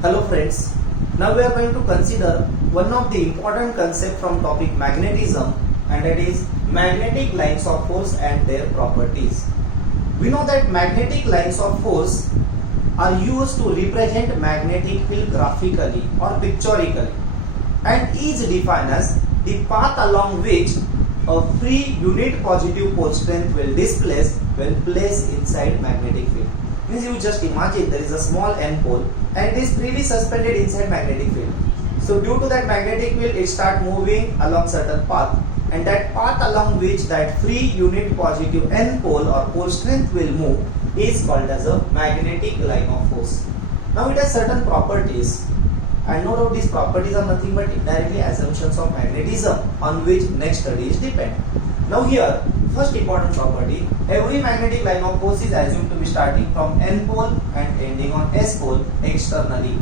Hello friends, now we are going to consider one of the important concept from topic magnetism, and that is magnetic lines of force and their properties. We know that magnetic lines of force are used to represent magnetic field graphically or pictorially and is defined as the path along which a free unit positive pole strength will displace when placed inside magnetic field. Means you just imagine there is a small n pole and it is freely suspended inside magnetic field. So due to that magnetic field, it start moving along certain path, and that path along which that free unit positive n pole or pole strength will move is called as a magnetic line of force. Now it has certain properties, and no doubt these properties are nothing but indirectly assumptions of magnetism on which next studies depend. Now here, first important property, every magnetic line of force is assumed to be starting from n pole and ending on s pole externally.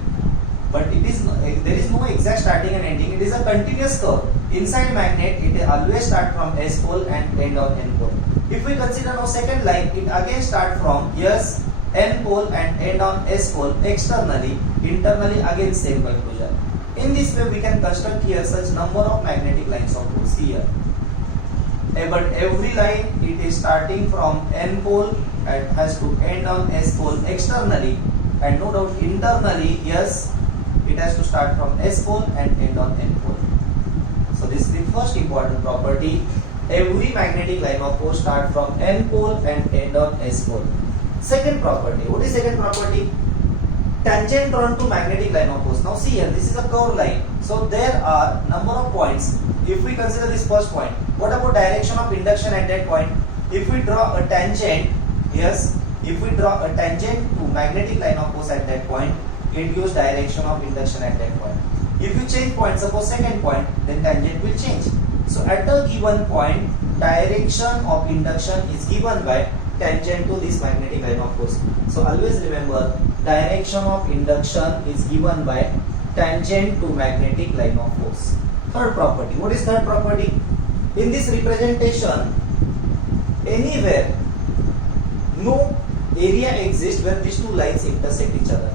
But there is no exact starting and ending, it is a continuous curve. Inside magnet, it always start from s pole and end on n pole. If we consider now second line, it again start from yes, n pole and end on s pole externally, internally again same conclusion. In this way we can construct here such number of magnetic lines of force here. But every line it is starting from n pole and has to end on s pole externally, and no doubt internally yes, it has to start from s pole and end on n pole. So this is the first important property. Every magnetic line of force start from n pole and end on s pole. Second property. What is second property? Tangent drawn to magnetic line of force. Now see here, this is a curved line. So there are number of points. If we consider this first point, what about direction of induction at that point? If we draw a tangent, yes, if we draw a tangent to magnetic line of force at that point, it gives direction of induction at that point. If you change point, suppose second point, then tangent will change. So at a given point, direction of induction is given by tangent to this magnetic line of force. So always remember, direction of induction is given by tangent to magnetic line of force. Third property. What is third property? In this representation, anywhere no area exists where these two lines intersect each other.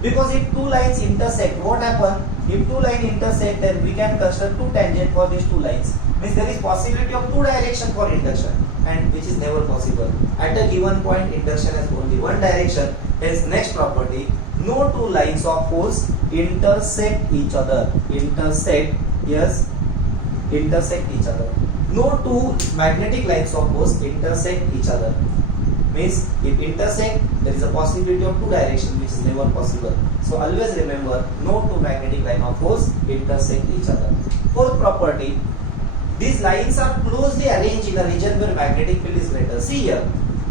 Because if two lines intersect, what happens? If two lines intersect, then we can construct two tangent for these two lines. Means there is possibility of two direction for induction, and which is never possible. At a given point, induction has only one direction. Hence, next property, no two lines of force intersect each other. Intersect each other. No two magnetic lines of force intersect each other. Means if intersect, there is a possibility of two directions, which is never possible. So always remember, no two magnetic line of force intersect each other. Fourth property, these lines are closely arranged in a region where magnetic field is greater. See here,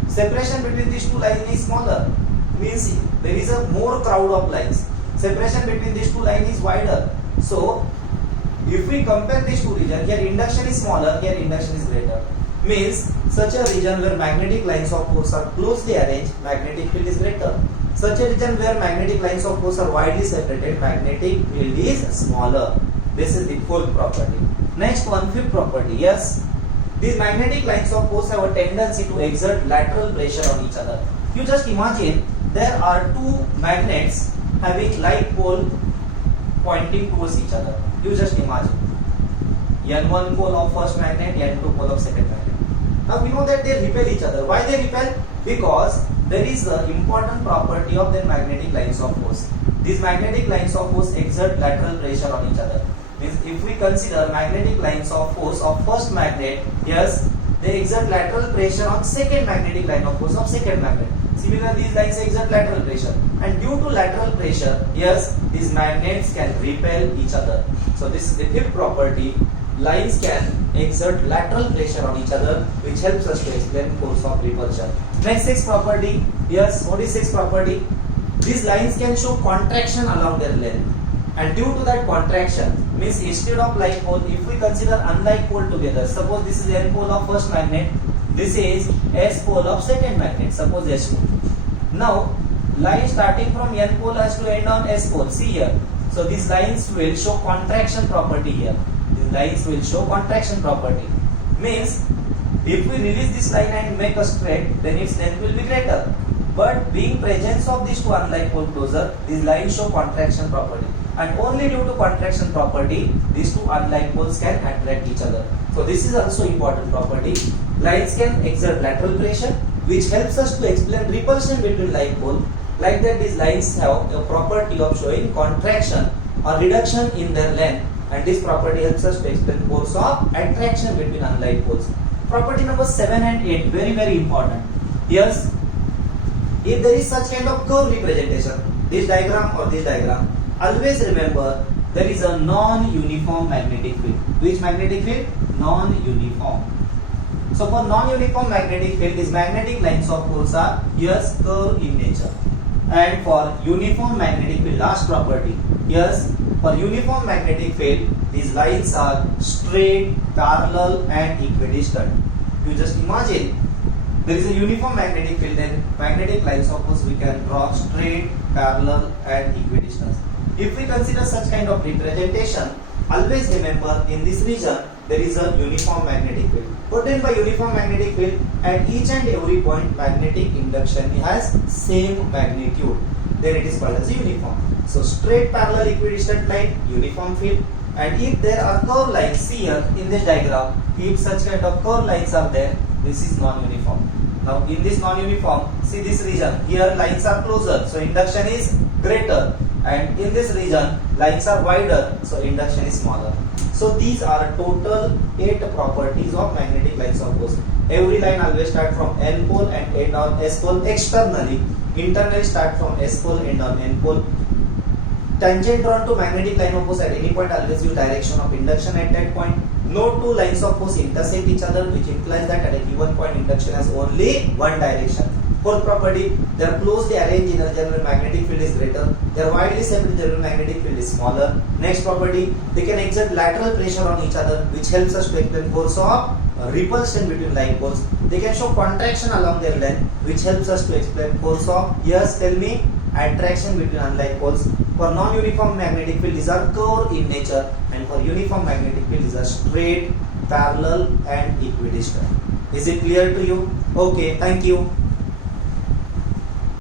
separation between these two lines is smaller. Means there is a more crowd of lines. Separation between these two lines is wider. So if we compare these two regions, here induction is smaller, here induction is greater. Means such a region where magnetic lines of force are closely arranged, magnetic field is greater. Such a region where magnetic lines of force are widely separated, magnetic field is smaller. This is the fourth property. Next one, fifth property. Yes, these magnetic lines of force have a tendency to exert lateral pressure on each other. You just imagine there are two magnets having like pole pointing towards each other. You just imagine. N1 pole of first magnet, N2 pole of second magnet. Now we know that they repel each other. Why they repel? Because there is an important property of their magnetic lines of force. These magnetic lines of force exert lateral pressure on each other. Means if we consider magnetic lines of force of first magnet, yes, they exert lateral pressure on second magnetic line of force of second magnet. Similarly, these lines exert lateral pressure, and due to lateral pressure, yes, these magnets can repel each other. So this is the fifth property. Lines can exert lateral pressure on each other, which helps us to explain force of repulsion. Next, sixth property. Yes, what is sixth property? These lines can show contraction along their length, and due to that contraction, means instead of like pole, if we consider unlike pole together, suppose this is n pole of first magnet, this is s pole of second magnet, suppose s2. Now, line starting from n pole has to end on s pole. See here. So these lines will show contraction property here. These lines will show contraction property. Means if we release this line and make a straight, then its length will be greater. But being presence of these two unlike pole closer, these lines show contraction property. And only due to contraction property, these two unlike poles can attract each other. So this is also important property. Lines can exert lateral pressure, which helps us to explain repulsion between like pole. Like that, these lines have a property of showing contraction or reduction in their length, and this property helps us to explain force of attraction between unlike poles. Property number 7 and 8, very important. Yes, if there is such kind of curve representation, this diagram or this diagram, always remember there is a non-uniform magnetic field. Which magnetic field? Non-uniform. So for non-uniform magnetic field, these magnetic lines of poles are yes curved in nature. And for uniform magnetic field, last property, yes, for uniform magnetic field, these lines are straight, parallel and equidistant. You just imagine there is a uniform magnetic field, then magnetic lines of poles we can draw straight, parallel and equidistant. If we consider such kind of representation, always remember in this region there is a uniform magnetic field. What then by uniform magnetic field? At each and every point magnetic induction has same magnitude. Then it is called as a uniform. So straight, parallel, equidistant line, uniform field. And if there are curved lines, see here in this diagram, if such kind of curved lines are there, this is non-uniform. Now in this non-uniform, see this region, here lines are closer, so induction is greater. And in this region, lines are wider, so induction is smaller. So these are total 8 properties of magnetic lines of poles. Every line always start from N pole and end on S pole externally. Internally start from S pole, end on N pole. Tangent drawn to magnetic line of poles at any point always give direction of induction at that point. No two lines of poles intersect each other, which implies that at a given point induction has only one direction. Fourth property, they are closely arranged in a general magnetic field is greater. They are widely separated general magnetic field is smaller. Next property, they can exert lateral pressure on each other, which helps us to explain force of repulsion between like poles. They can show contraction along their length, which helps us to explain force of, yes, tell me, attraction between unlike poles. For non-uniform magnetic field, these are curved in nature, and for uniform magnetic field, these are straight, parallel and equidistant. Is it clear to you? Okay, thank you.